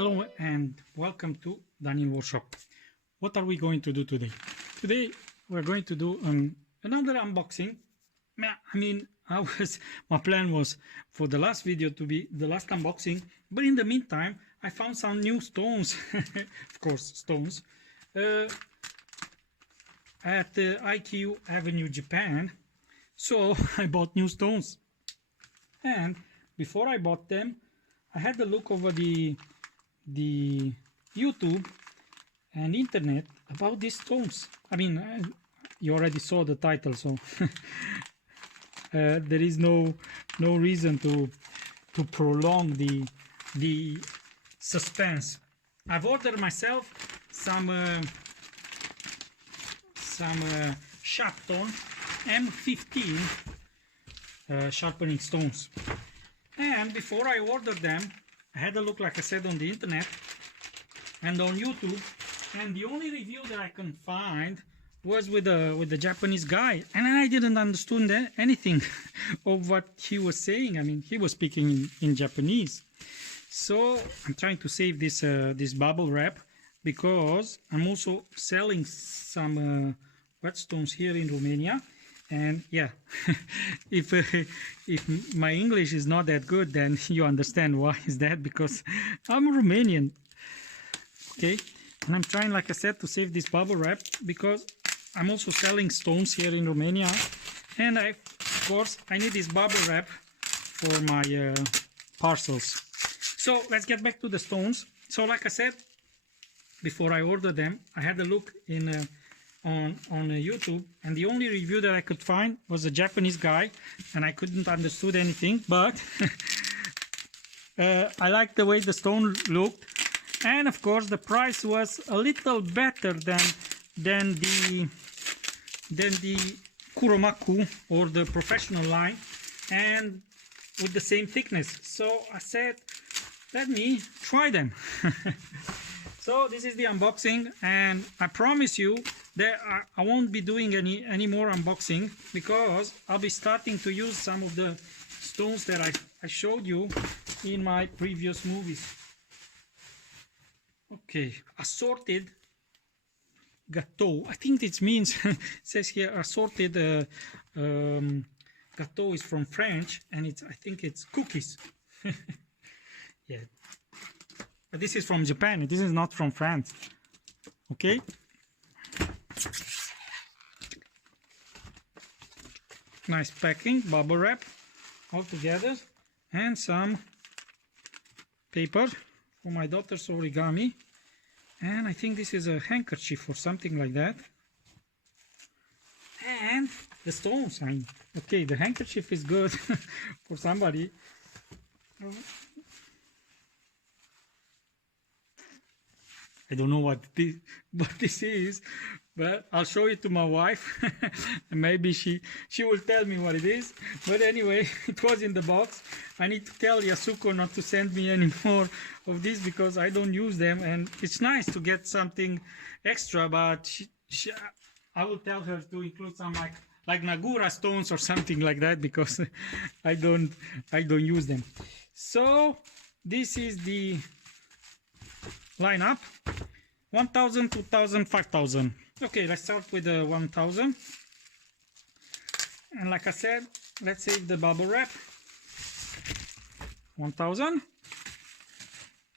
Hello and welcome to Daniel Workshop. What are we going to do today? Today we're going to do another unboxing. My plan was for the last video to be the last unboxing, but in the meantime I found some new stones, of course stones, at Ikkyu Avenue Japan. So I bought new stones, and before I bought them I had a look over the YouTube and internet about these stones. You already saw the title, so there is no reason to prolong the suspense. I've ordered myself some Shapton M15 sharpening stones, and before I ordered them I had a look, like I said, on the internet and on YouTube, and the only review that I can find was with the Japanese guy, and I didn't understand anything of what he was saying. He was speaking in Japanese. So I'm trying to save this this bubble wrap, because I'm also selling some Whetstones here in Romania. And yeah, if my English is not that good, then you understand why is that, because I'm Romanian. Okay, and I'm trying, like I said, to save this bubble wrap, because I'm also selling stones here in Romania, and of course I need this bubble wrap for my parcels. So let's get back to the stones. So like I said, before I ordered them I had a look in on YouTube, and the only review that I could find was a Japanese guy, and I couldn't understood anything, but I liked the way the stone looked, and of course the price was a little better than the Kuromaku or the professional line, and with the same thickness. So I said, let me try them. So this is the unboxing, and I promise you that I won't be doing any more unboxing, because I'll be starting to use some of the stones that I showed you in my previous movies. Okay, assorted gâteau. I think this means, it says here assorted gâteau is from French, and I think it's cookies. Yeah. But this is from Japan, this is not from France. Okay. Nice packing, bubble wrap all together, and some paper for my daughter's origami, and I think this is a handkerchief or something like that, and the stones. Okay, the handkerchief is good for somebody. I don't know what this is, but I'll show it to my wife and maybe she will tell me what it is. But anyway, it was in the box. I need to tell Yasuko not to send me any more of these, because I don't use them, and it's nice to get something extra, but I will tell her to include some like Nagura stones or something like that, because I don't use them. So this is the lineup: 1,000, 2,000, 5,000. Okay, let's start with the 1,000. And like I said, let's save the bubble wrap. 1,000.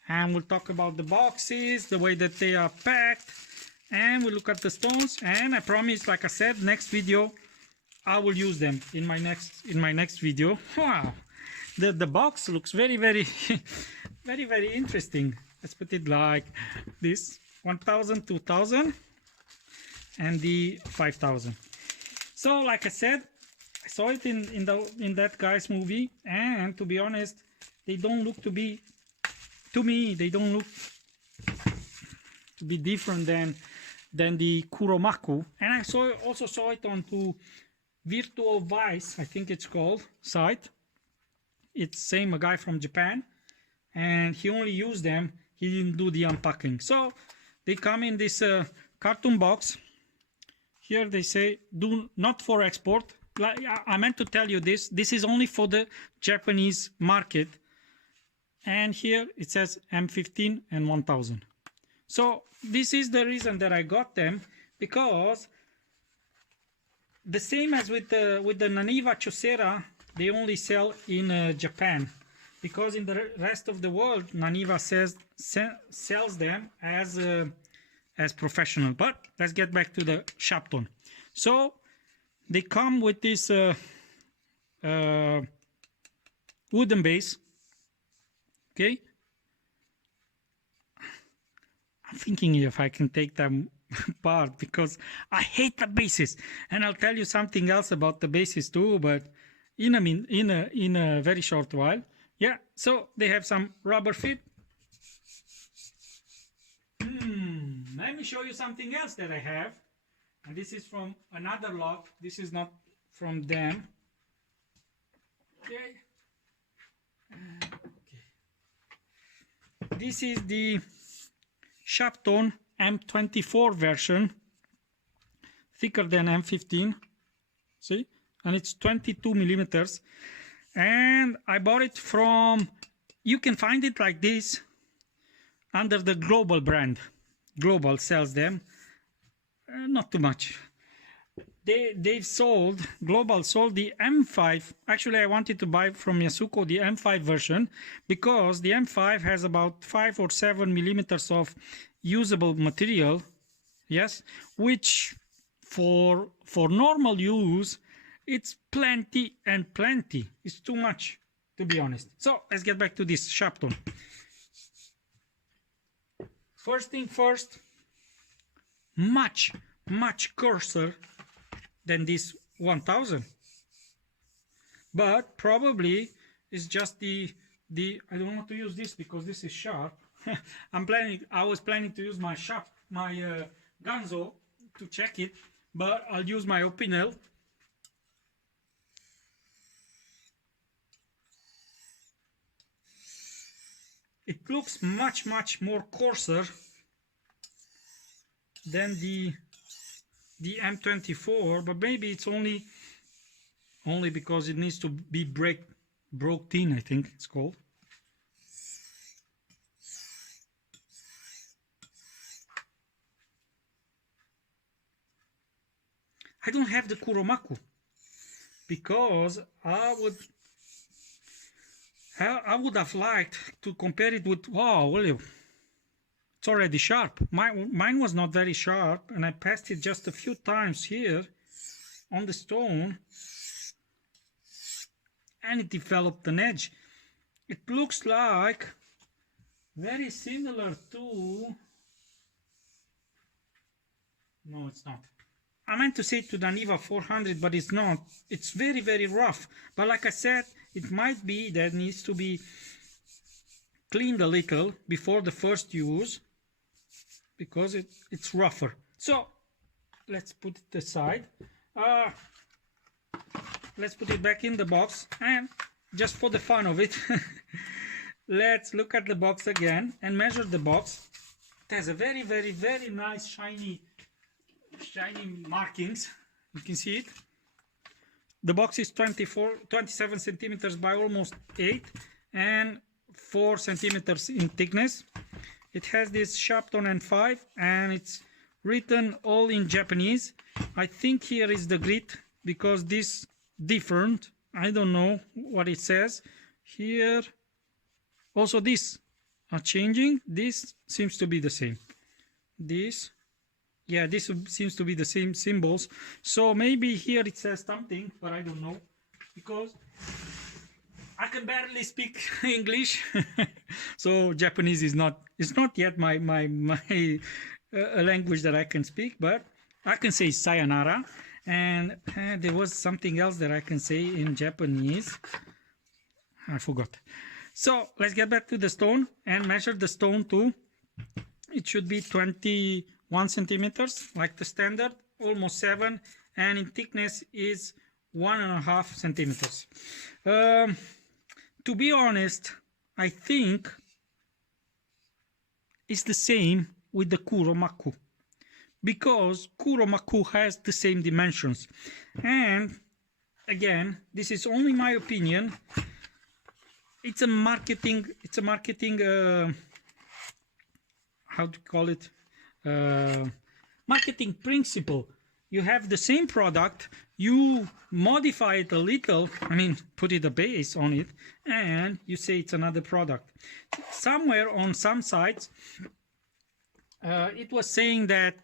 And we'll talk about the boxes, the way that they are packed, and we'll look at the stones. And I promise, like I said, next video I will use them in my next video. Wow, the box looks very very very interesting. Let's put it like this: 1,000, 2,000, and the 5,000. So like I said, I saw it in that guy's movie, and to be honest, they don't look to be, to me, they don't look to be different than the Kuromaku. And I also saw it on to Virtual Vice, I think it's called, site. It's same, a guy from Japan, and he only used them. He didn't do the unpacking. So they come in this cartoon box. Here they say, do not for export. I meant to tell you this is only for the Japanese market. and here it says M15 and 1000. So this is the reason that I got them, because the same as with the Naniva Chaucera, they only sell in Japan, because in the rest of the world Naniva sells them as professional. But let's get back to the Shapton. So they come with this wooden base. Okay, I'm thinking if I can take them apart, because I hate the bases, and I'll tell you something else about the bases too, but in a very short while. Yeah, so they have some rubber feet. Let me show you something else that I have, and this is from another lot. This is not from them. Okay. This is the Shapton M24 version, thicker than M15. See, and it's 22 millimeters. And I bought it from, you can find it like this under the Global brand. Global sells them, not too much. Global sold the M5. Actually, I wanted to buy from Yasuko the M5 version, because the M5 has about 5 or 7 millimeters of usable material, yes, which for normal use, it's plenty and plenty. It's too much, to be honest. So let's get back to this Shapton. First thing first, much coarser than this 1000, but probably it's just the I don't want to use this because this is sharp. I was planning to use my Ganzo to check it, but I'll use my Opinel. It looks much more coarser than the M24, but maybe it's only because it needs to be broke in, I think it's called. I don't have the Kuromaku, because I would have liked to compare it with, wow, well, it's already sharp. Mine was not very sharp, and I passed it just a few times here on the stone, and it developed an edge. It looks like very similar to, no, it's not. I meant to say to the Naniva 400, but it's not. It's very rough. But like I said, it might be that it needs to be cleaned a little before the first use, because it's rougher. So let's put it aside. Let's put it back in the box, and just for the fun of it, let's look at the box again and measure the box. It has a very nice shiny markings. You can see it. The box is 27 centimeters by almost 8 and 4 centimeters in thickness. It has this Shapton M5, and it's written all in Japanese. I think here is the grit, because this different. I don't know what it says here. Also, these are changing. This seems to be the same. This seems to be the same symbols. So maybe here it says something, but I don't know, because I can barely speak English. So Japanese is not yet my language that I can speak, but I can say sayonara, and there was something else that I can say in Japanese. I forgot. So let's get back to the stone and measure the stone too. It should be 21 centimeters, like the standard, almost 7, and in thickness is 1.5 centimeters. To be honest, I think it's the same with the Kuromaku, because Kuromaku has the same dimensions. And again, this is only my opinion. it's a marketing how to call it, marketing principle. You have the same product, you modify it a little, I mean put it a base on it, and you say it's another product. Somewhere on some sites it was saying that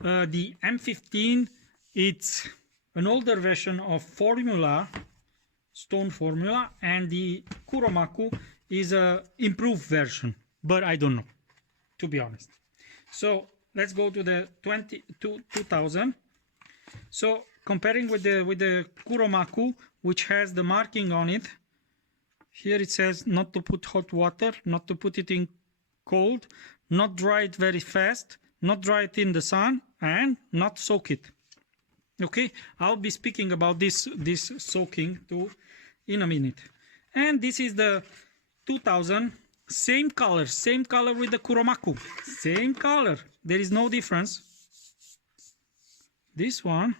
the M15, it's an older version of formula, stone formula, and the Kuromaku is a improved version, but I don't know, to be honest. So let's go to the 2000. So comparing with the Kuromaku, which has the marking on it, here it says not to put hot water, not to put it in cold, not dry it very fast, not dry it in the sun, and not soak it. Okay, I'll be speaking about this soaking too in a minute. And this is the 2000, same color with the Kuromaku, same color, there is no difference. This one,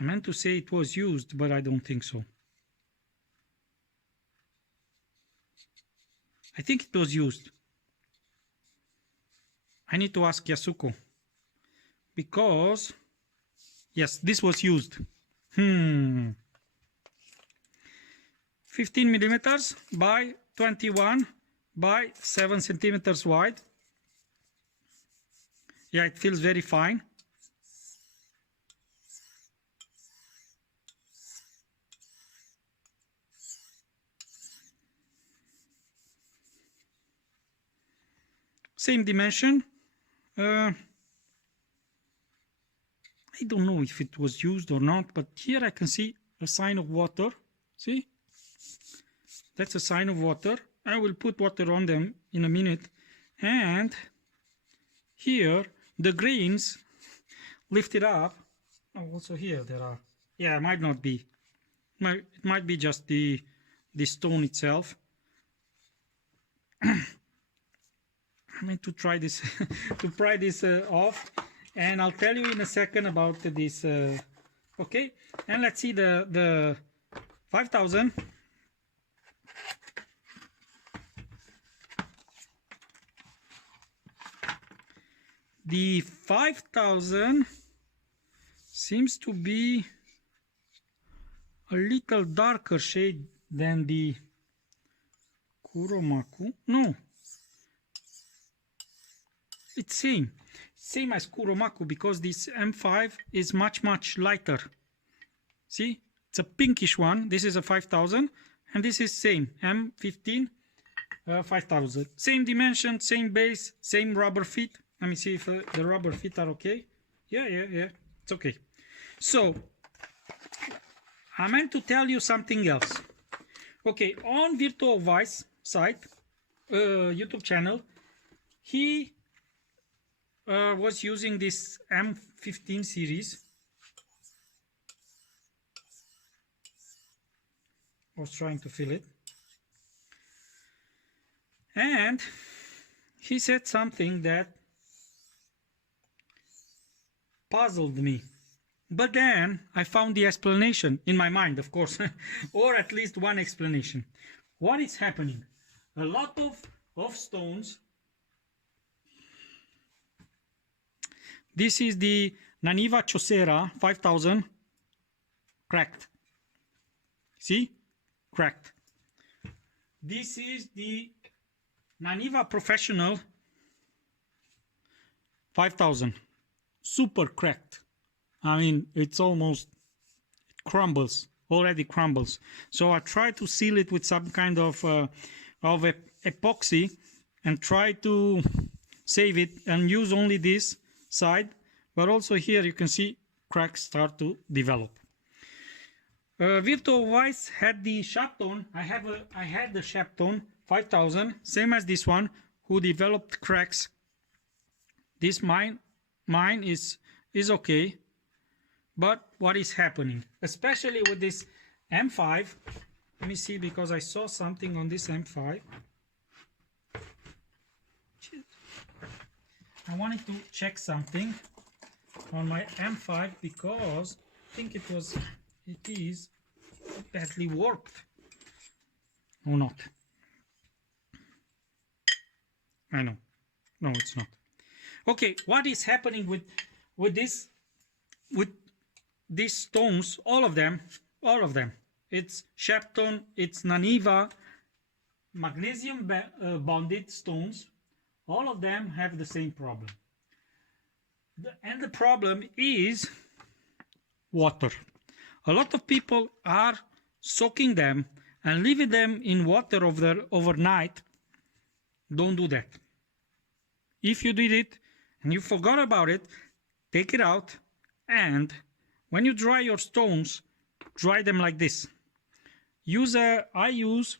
I meant to say it was used, but I don't think so. I think it was used. I need to ask Yasuko, because yes, this was used. 15 millimeters by 21 by 7 centimeters wide. Yeah, it feels very fine. Same dimension. I don't know if it was used or not, but here I can see a sign of water. See? That's a sign of water. I will put water on them in a minute. And here the grains lifted up. Oh, also here there are. Yeah, it might not be. It might be just the stone itself. I meant to try this to pry this off, and I'll tell you in a second about this. Okay, and let's see the 5000. The 5000 seems to be a little darker shade than the Kuromaku. No, it's same as Kuromaku, because this M5 is much lighter. See, it's a pinkish one. This is a 5000, and this is same M15 5000. Same dimension, same base, same rubber feet. Let me see if the rubber feet are okay. Yeah, it's okay. So I meant to tell you something else. Okay, on Virtual Vice site, YouTube channel, he was using this M15 series. I was trying to fill it. And he said something that puzzled me. But then I found the explanation in my mind, of course, or at least one explanation. What is happening? A lot of stones. This is the Naniva Chosera 5000, cracked. See? Cracked. This is the Naniva Professional 5000, super cracked. I mean, it's almost, it crumbles, already crumbles. So I try to seal it with some kind of epoxy and try to save it and use only this side. But also here you can see cracks start to develop. Virtual Vice had the Shapton. I had the Shapton 5000, same as this one, who developed cracks. This mine is okay. But what is happening, especially with this M5? Let me see, because I saw something on this M5. I wanted to check something on my M5 because I think it is badly warped. or not. I know. No, it's not. Okay, what is happening with these stones? All of them. It's Shapton, it's Naniva, magnesium bonded stones. All of them have the same problem. And the problem is water. A lot of people are soaking them and leaving them in water overnight. Don't do that. If you did it and you forgot about it, take it out, and when you dry your stones, dry them like this. I use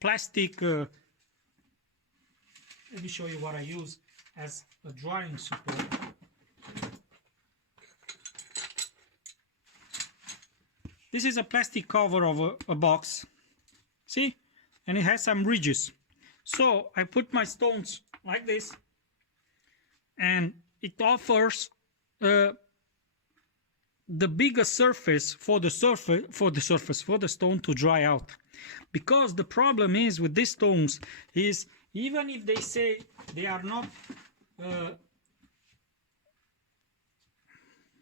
plastic. Let me show you what I use as a drying support. This is a plastic cover of a box. See? And it has some ridges. So I put my stones like this, and it offers the biggest surface for the stone to dry out. Because the problem is with these stones is, even if they say they are not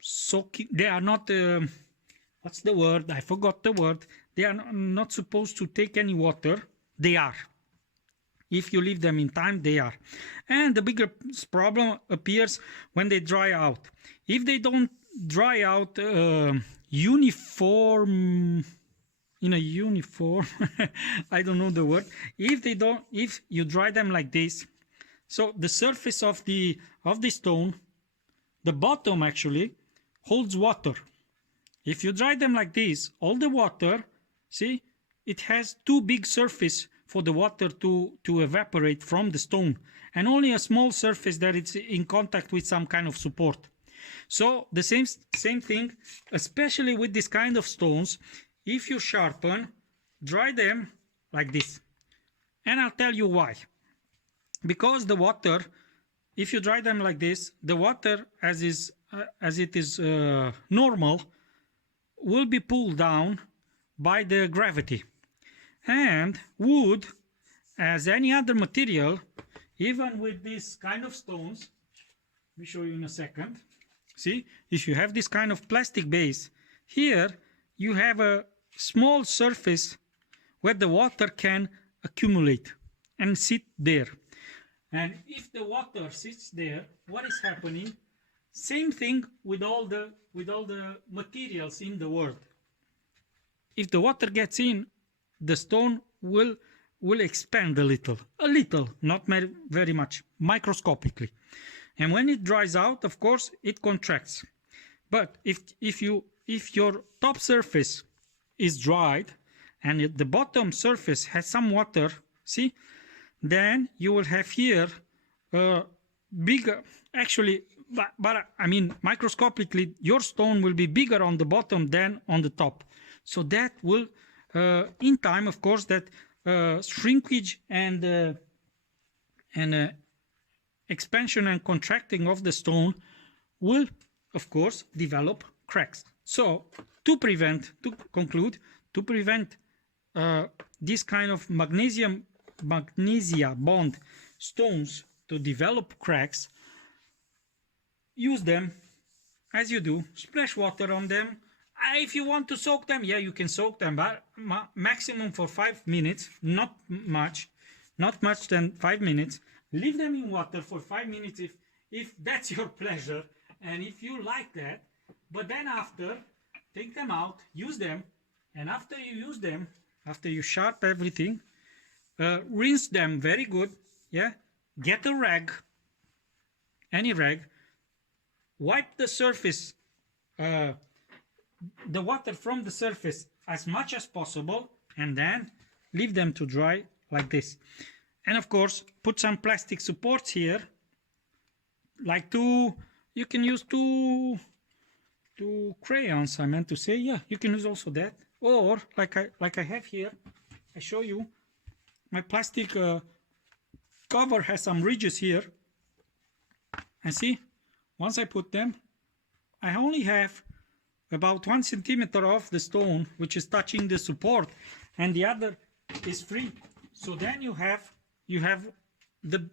soaking, they are not what's the word? I forgot the word. They are not supposed to take any water. They are. If you leave them in time, they are. And the biggest problem appears when they dry out. If they don't dry out uniform, in a uniform, I don't know the word. If you dry them like this, so the surface of the stone, the bottom actually holds water. If you dry them like this, all the water, see, it has too big surface for the water to evaporate from the stone, and only a small surface that it's in contact with some kind of support. So the same thing, especially with this kind of stones, if you sharpen, dry them like this. And I'll tell you why. Because the water, if you dry them like this, the water as it is normal will be pulled down by the gravity. And wood, as any other material, even with this kind of stones, let me show you in a second. See, if you have this kind of plastic base, here you have a small surface where the water can accumulate and sit there. And if the water sits there, what is happening? Same thing with all the materials in the world. If the water gets in, the stone will expand a little, not very much, microscopically. And when it dries out, of course, it contracts. But if your top surface is dried and the bottom surface has some water, see, then you will have here a bigger, actually, but I mean, microscopically, your stone will be bigger on the bottom than on the top. So that will, in time, of course, that shrinkage and expansion and contracting of the stone will, of course, develop cracks. So to conclude, to prevent this kind of magnesia bond stones to develop cracks, use them as you do, splash water on them. If you want to soak them, yeah, you can soak them, but maximum for 5 minutes, not much than 5 minutes. Leave them in water for 5 minutes if that's your pleasure and if you like that. But then after, take them out, use them, and after you use them, after you sharpen everything, rinse them very good, yeah? Get a rag, any rag, wipe the surface, the water from the surface as much as possible, and then leave them to dry like this. And of course, put some plastic supports here, like you can use two crayons, I meant to say, yeah, you can use also that, or like I have here, I show you, my plastic cover has some ridges here, and see, once I put them, I only have about 1 centimeter of the stone which is touching the support, and the other is free. So then you have the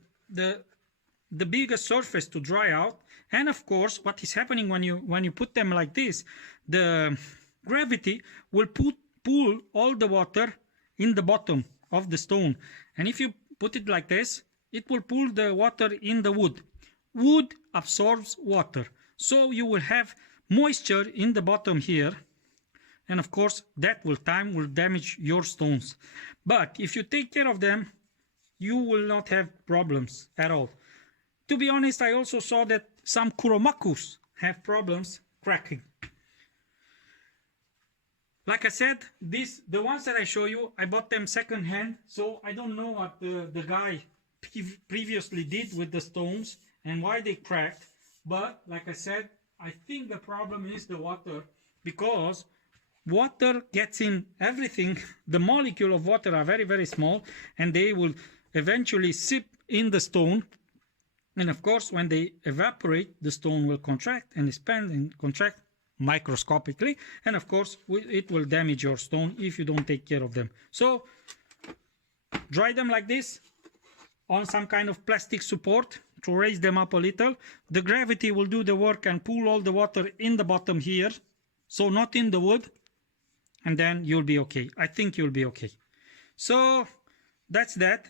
biggest surface to dry out. And of course, what is happening when you put them like this, the gravity will pull all the water in the bottom of the stone. And if you put it like this, it will pull the water in the wood. Wood absorbs water, so you will have moisture in the bottom here, and of course that will damage your stones. But if you take care of them, you will not have problems at all. To be honest, I also saw that some kuromakus have problems cracking. Like I said, the ones that I show you, I bought them second hand, so I don't know what the guy previously did with the stones and why they cracked. But like I said, I think the problem is the water, because water gets in everything. The molecule of water are very, very small, and they will eventually seep in the stone. And of course, when they evaporate, the stone will contract and expand and contract microscopically, and of course it will damage your stone if you don't take care of them. So dry them like this on some kind of plastic support to raise them up a little. The gravity will do the work and pull all the water in the bottom here, so not in the wood, and then you'll be okay. I think you'll be okay. So that's that.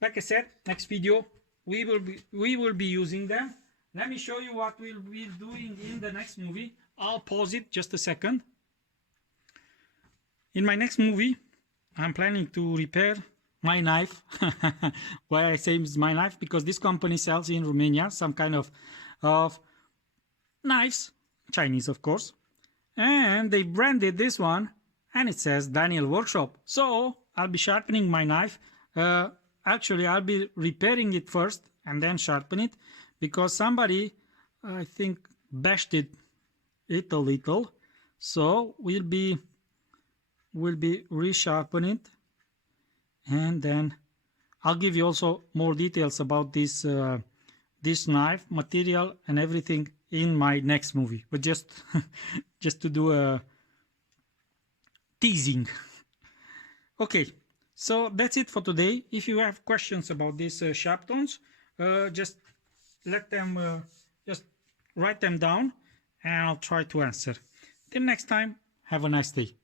Like I said, next video we will be using them. Let me show you what we'll be doing in the next movie. I'll pause it just a second. In my next movie, I'm planning to repair my knife. Why I say it's my knife? Because this company sells in Romania some kind of knives, Chinese of course, and they branded this one and it says Daniel Workshop. So I'll be sharpening my knife. Actually, I'll be repairing it first and then sharpen it, because somebody, I think, bashed it a little. So we'll be resharpening it, and then I'll give you also more details about this this knife material and everything in my next movie. But just to do a teasing. Okay, so that's it for today. If you have questions about these Shaptones, just let them just write them down and I'll try to answer. Till next time, have a nice day.